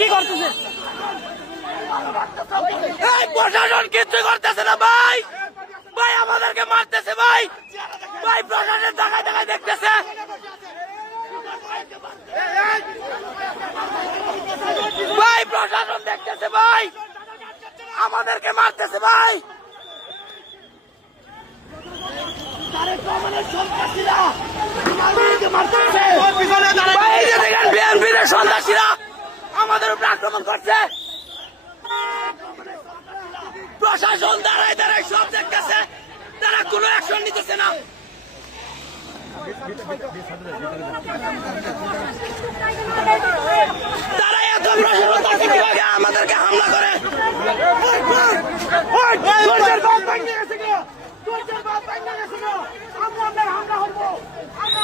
কি করতেছে? এই প্রশাসন কিছু করতেছে না ভাই, ভাই আমাদেরকে মারতেছে ভাই, ভাই প্রশাসন দেখায় দেখায় দেখতেছে, ভাই প্রশাসন দেখতেছে ভাই, আমাদেরকে মারতেছে ভাই। সন্ত্রাসীরা আমাদের উপরে আক্রমণ করছে, প্রশাসন দাঁড়ায় দাঁড়ায় সব দেখতেছে, তারা কোনো অ্যাকশন নিতেছে না। তারা এত প্রশাসন থাকে কিভাবে আমাদেরকে হামলা করে? আমরা হামলা হবো, আমরা